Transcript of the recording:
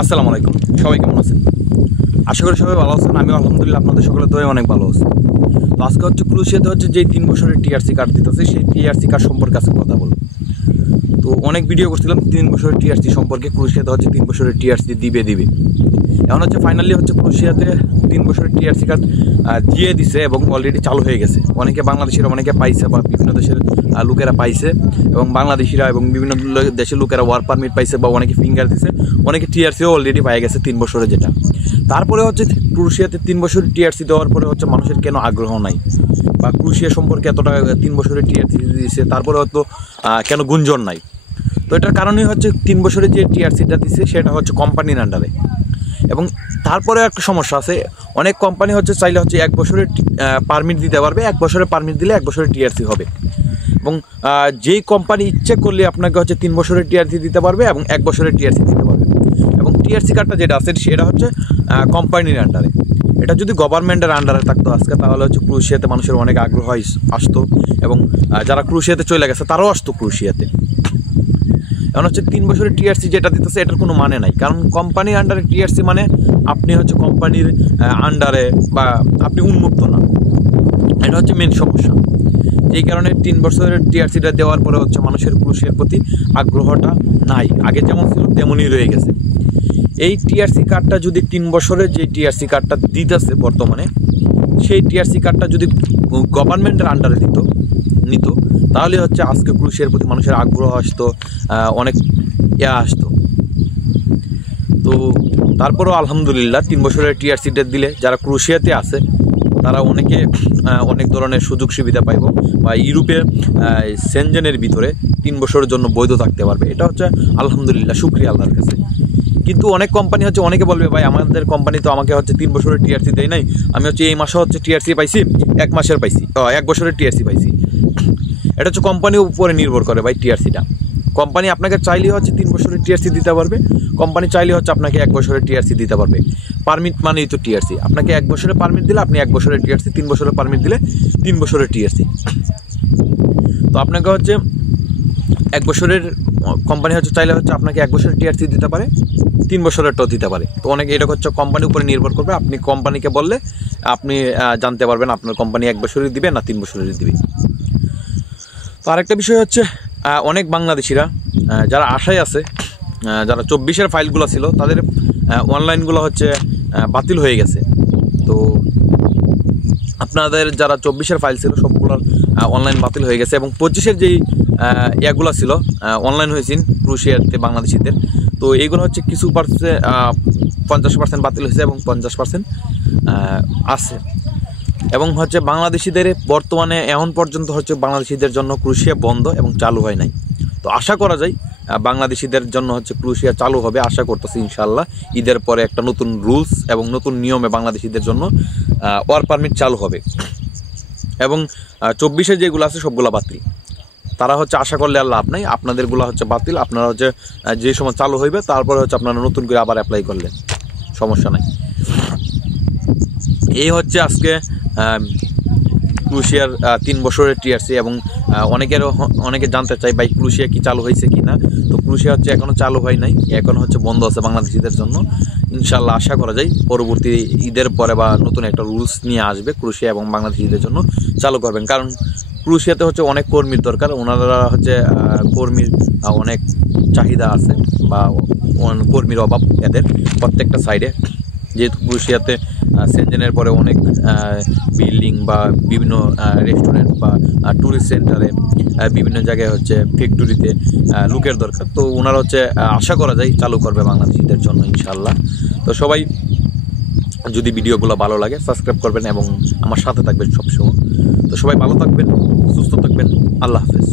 আসসালামু আলাইকুম, সবাই কেমন আছেন? আশা করি সবাই ভালো আছেন। আমি আলহামদুলিল্লাহ আপনাদের সকলের দোয়ায় অনেক ভালো আছি। তো আজকে হচ্ছে ক্রোয়েশিয়াতে হচ্ছে যে 3 বছরের টিআরসি কার্ড দিতেছে, সেই টিআরসি কার্ড সম্পর্কে আজকে কথা বলবো। তো অনেক ভিডিও করছিলাম 3 বছরের টিআরসি সম্পর্কে। ক্রোয়েশিয়াতে হচ্ছে 3 বছরের টিআরসি দিবে। এখন হচ্ছে ফাইনালি হচ্ছে ক্রোয়েশিয়াতে 3 বছরের টিআরসি কার্ড দিয়ে দিছে এবং অলরেডি চালু হয়ে গেছে। অনেকে বাংলাদেশিরা অনেকে পাইছে বা বিভিন্ন দেশের লোকেরা পাইছে, এবং বাংলাদেশিরা এবং বিভিন্ন দেশের লোকেরা ওয়ার্ক পারমিট পাইছে বা অনেকে ফিঙ্গার দিছে, অনেকে টিআরসিও অলরেডি পাই গেছে 3 বছরের যেটা। তারপরে হচ্ছে ক্রোয়েশিয়াতে 3 বছরের টিআরসি দেওয়ার পরে হচ্ছে মানুষের কেন আগ্রহ নাই, বা ক্রোয়েশিয়া সম্পর্কে এতটা 3 বছরের টিআরসি দিয়েছে তারপরে হয়তো কেন গুঞ্জন নাই। তো এটার কারণেই হচ্ছে 3 বছরের যে টিআরসিটা দিচ্ছে সেটা হচ্ছে কোম্পানির আন্ডারে। এবং তারপরে একটা সমস্যা আছে, অনেক কোম্পানি হচ্ছে চাইলে হচ্ছে 1 বছরের পারমিট দিতে পারবে, 1 বছরের পারমিট দিলে 1 বছরের টিআরসি হবে। এবং যেই কোম্পানি ইচ্ছে করলে আপনাকে হচ্ছে 3 বছরের টিআরসি দিতে পারবে এবং 1 বছরের টিআরসি দিতে পারবে। এবং টিআরসি কার্ডটা যেটা আছে সেটা হচ্ছে কোম্পানির আন্ডারে। এটা যদি গভর্নমেন্টের আন্ডারে থাকতো আজকে, তাহলে হচ্ছে ক্রোয়েশিয়াতে মানুষের অনেক আগ্রহ আসতো, এবং যারা ক্রোয়েশিয়াতে চলে গেছে তারাও আসতো ক্রোয়েশিয়াতে। এখন হচ্ছে 3 বছরের টিআরসি যেটা দিতেছে এটার কোনো মানে নাই, কারণ কোম্পানির আন্ডারে টিআরসি মানে আপনি হচ্ছে কোম্পানির আন্ডারে বা আপনি উন্মুক্ত না। এটা হচ্ছে মেন সমস্যা। এই কারণে 3 বছরের টিআরসিটা দেওয়ার পরে হচ্ছে মানুষের ক্রোয়েশিয়ার প্রতি আগ্রহটা নাই, আগে যেমন ছিল তেমনই রয়ে গেছে। এই টিআরসি কার্ডটা যদি 3 বছরের যে টিআরসি কার্ডটা দিতেছে বর্তমানে, সেই টিআরসি কার্ডটা যদি গভর্নমেন্টের আন্ডারে নিত, তাহলে হচ্ছে আজকে ক্রোয়েশিয়ার প্রতি মানুষের আগ্রহ আসতো, অনেক আসতো। তো তারপরেও আলহামদুলিল্লাহ 3 বছরের টিআরসিটা দিলে যারা ক্রোয়েশিয়াতে আছে তারা অনেক ধরনের সুযোগ সুবিধা পাইব, বা ইউরোপে সেনজেনের ভিতরে 3 বছরের জন্য বৈধ থাকতে পারবে। এটা হচ্ছে আলহামদুলিল্লাহ, শুকরিয়া আল্লাহর কাছে। কিন্তু অনেক কোম্পানি হচ্ছে অনেকে বলবে, ভাই আমাদের কোম্পানি তো আমাকে হচ্ছে 3 বছরের টিআরসি দেয় নাই, আমি হচ্ছে এই মাসে হচ্ছে টিআরসি পাইছি, 1 মাসের পাইছি, 1 বছরের টিআরসি পাইছি। এটা হচ্ছে কোম্পানির উপরে নির্ভর করে ভাই টিআরসিটা। কোম্পানি আপনাকে চাইলে হচ্ছে 3 বছরের টিআরসি দিতে পারবে, কোম্পানি চাইলে হচ্ছে আপনাকে 1 বছরের টিআরসি দিতে পারবে। পারমিট মানেই তো টিআরসি। আপনাকে 1 বছরের পারমিট দিলে আপনি 1 বছরের টিআরসি, 3 বছরের পারমিট দিলে 3 বছরের টিআরসি। তো আপনাকে হচ্ছে 1 বছরের কোম্পানি হচ্ছে চাইলে হচ্ছে আপনাকে 1 বছরের টিআরসি দিতে পারে, 3 বছরেরটাও দিতে পারে। তো অনেকে এটা হচ্ছে কোম্পানির উপরে নির্ভর করবে। আপনি কোম্পানিকে বললে আপনি জানতে পারবেন আপনার কোম্পানি 1 বছরের দিবে না 3 বছরের দিবে। তো আরেকটা বিষয় হচ্ছে অনেক বাংলাদেশিরা যারা আশায় আছে, যারা 24-এর ফাইলগুলো ছিল তাদের অনলাইনগুলো হচ্ছে বাতিল হয়ে গেছে। তো আপনাদের যারা 24-এর ফাইল ছিল সবগুলোর অনলাইন বাতিল হয়ে গেছে, এবং 25-এর যেই ইয়াগুলো ছিল অনলাইন হয়েছেন ক্রোয়েশিয়াতে বাংলাদেশিদের। তো এইগুলো হচ্ছে কিছু 50% বাতিল হয়েছে এবং 50% আছে। এবং হচ্ছে বাংলাদেশিদের বর্তমানে এখন পর্যন্ত হচ্ছে বাংলাদেশিদের জন্য ক্রোয়েশিয়া বন্ধ এবং চালু হয় নাই। তো আশা করা যায় বাংলাদেশিদের জন্য হচ্ছে ক্রোয়েশিয়া চালু হবে, আশা করতেছি ইনশাআল্লাহ। ঈদের পরে একটা নতুন রুলস এবং নতুন নিয়মে বাংলাদেশিদের জন্য ওয়ার্ক পারমিট চালু হবে। এবং 24-এ যেগুলো আছে সবগুলো বাতিল। তারা হচ্ছে আশা করলে আর লাভ নাই, আপনাদেরগুলো হচ্ছে বাতিল। আপনারা হচ্ছে যে সময় চালু হইবে তারপরে হচ্ছে আপনারা নতুন করে আবার অ্যাপ্লাই করলেন, সমস্যা নাই। এই হচ্ছে আজকে ক্রোয়েশিয়ার 3 বছরের টিআরসি। এবং অনেকে জানতে চাই ভাই ক্রোয়েশিয়া কি চালু হয়েছে কি না। তো ক্রোয়েশিয়া হচ্ছে এখনও চালু হয় নাই, এখনও হচ্ছে বন্ধ আছে বাংলাদেশিদের জন্য। ইনশাআল্লাহ আশা করা যায় পরবর্তী ঈদের পরে বা নতুন একটা রুলস নিয়ে আসবে, ক্রোয়েশিয়া এবং বাংলাদেশিদের জন্য চালু করবেন। কারণ ক্রোয়েশিয়াতে হচ্ছে অনেক কর্মীর দরকার, ওনারা হচ্ছে কর্মীর অনেক চাহিদা আছে বা কর্মীর অভাব এদের প্রত্যেকটা সাইডে। যেহেতু ক্রোয়েশিয়াতে সেনজেনের পরে অনেক বিল্ডিং বা বিভিন্ন রেস্টুরেন্ট বা ট্যুরিস্ট সেন্টারে বিভিন্ন জায়গায় হচ্ছে ফ্যাক্টরিতে লোকের দরকার। তো ওনারা হচ্ছে আশা করা যায় চালু করবে বাংলাদেশিদের জন্য ইনশাআল্লাহ। তো সবাই যদি ভিডিওগুলো ভালো লাগে সাবস্ক্রাইব করবেন এবং আমার সাথে থাকবেন সবসময়। তো সবাই ভালো থাকবেন, সুস্থ থাকবেন, আল্লাহ হাফেজ।